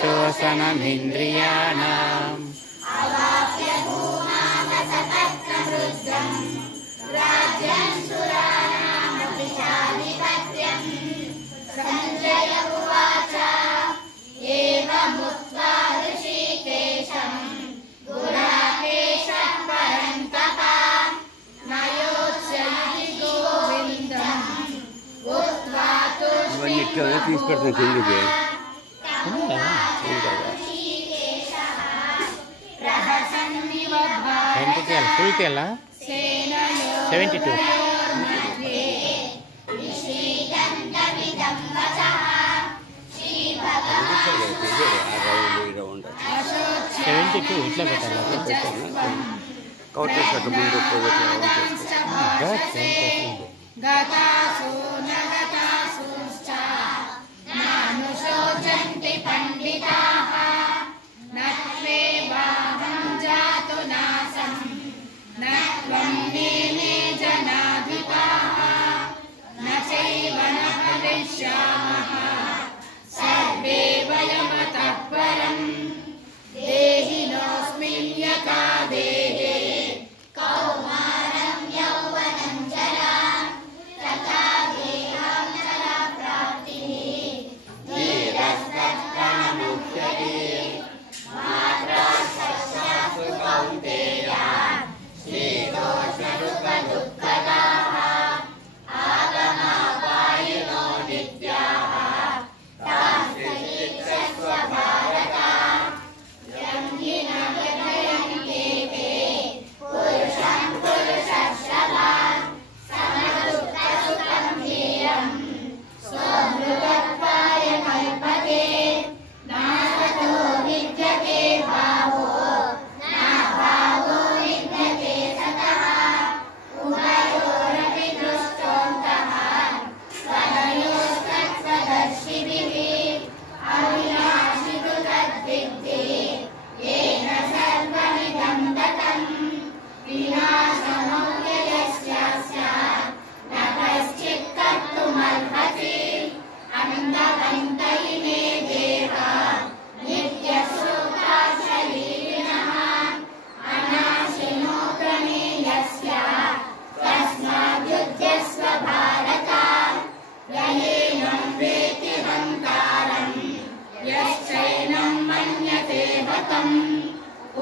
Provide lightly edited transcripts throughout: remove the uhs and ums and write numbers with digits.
शोषणमिन्द्रियाणाम् तीस परसेंट हिंदी फुल तेल 72 ఇట్లా పెట్టాలి కౌంటర్ ముందు पंडिताः नत्वे वाहं जातु नासं नत्वं मेने जनाधिपाः न चैव न भविष्यामः सर्वे वयमतः परं देहिनोऽस्मिन् यथा देहे कौमारं यौवनं जरा तथा देहं जरा प्राप्तिः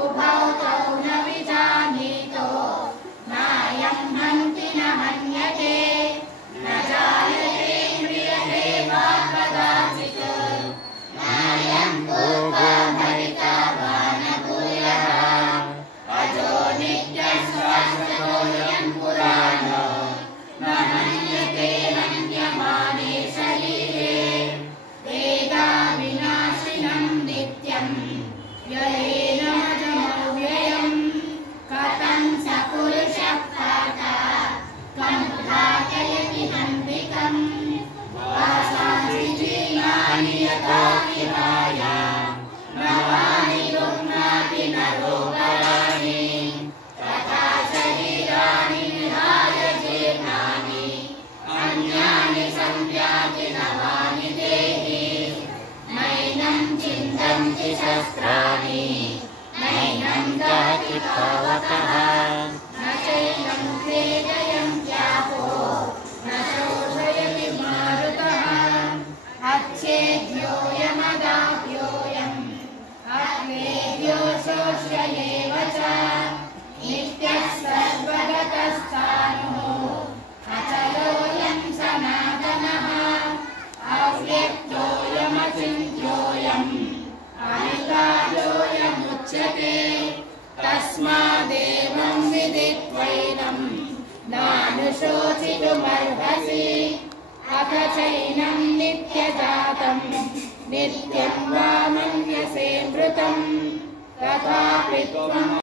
उभौ तौ न विजानीतो नायं हन्ति न हन्यते न जायते म्रियते वा कदाचित् नायं भोगो मरिता वा न भूयः अजो नित्यश्वासतोऽयं पुराणो न हन्यते हन्यमाने शरीरे वेदाविनाशिनं नित्यम् ययेनमजमव्ययं कथं स पुरुषः पार्थ कं घातयति हन्तिकम् वासांसि जीर्णानि यथा विहाय नवानि गृह्णाति नरोपराणि तथा शरीराणि विहाय जीर्णानि अन्यानि संयाति नवानि देहि नैनं चिन्तन्ति शस्त्राणि नैनं दहति पावकः न चैनं क्लेदयन्त्यापो न शोषयति मारुतः अच्छेद्योऽयमदाप्योऽयम् अक्लेद्यो शोष्य एव च नित्यः सर्वगतस्थाणुः अचलोऽयं सनातनः अव्यक्तोऽयमचिन्त्योऽयम् अनिकालोऽयमुच्यते तस्मादेवं विदित्वैनं नानुशोचितुमर्हसि अथ चैनं नित्यजातं नित्यं वा मन्यसे मृतं तथापि त्वं